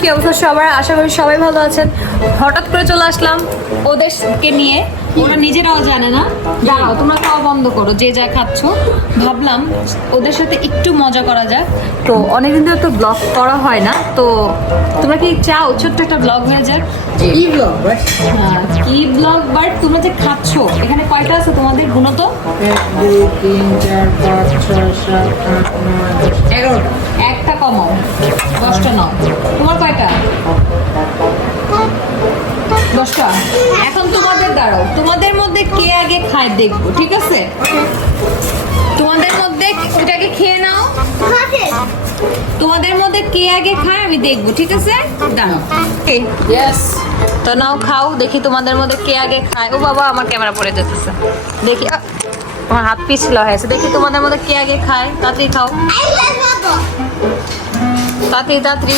কি অবস্থা সবার? আশা করি সবাই ভালো আছেন। হঠাৎ করে চলে আসলাম ওদেরকে নিয়ে, ওরা নিজেরাও জানে না। দাঁড়াও, তোমরা খাওয়া বন্ধ করো, যে যা খাচ্ছ। ভাবলাম ওদের সাথে একটু মজা করা যাক। তো অনেকদিন ধরে তো ব্লগ করা হয় না, তো তোমরা কি চাও ছোট্ট একটা ব্লগ হয়ে যাক? কি ব্লগ? কি ব্লগ? বাট তোমরা যে খাচ্ছ, এখানে কয়টা আছে তোমাদের গুণত? 1 2 3 4 5 6 7 8 9 10 11টা। একটা কমাও, 10টা নাও। তোমার কয়টা? 10টা। এখন তোমাদের দাঁড়াও, তোমাদের মধ্যে কে আগে খায় দেখবো, ঠিক আছে? তোমাদের মধ্যে ওটাকে খেয়ে নাও। তোমাদের মধ্যে কে আগে খায় আমি দেখবো, ঠিক আছে? দাঁড়াও। ইয়েস। তো নাও, খাও, দেখি তোমাদের মধ্যে কে আগে খায়। ও বাবা, আমার ক্যামেরা পড়ে যেতেছে। দেখি আমার হাত পিছলা হয়েছে। দেখি তোমাদের মধ্যে কে আগে খায়। তাড়াতাড়ি খাও, তাড়াতাড়ি তাড়াতাড়ি।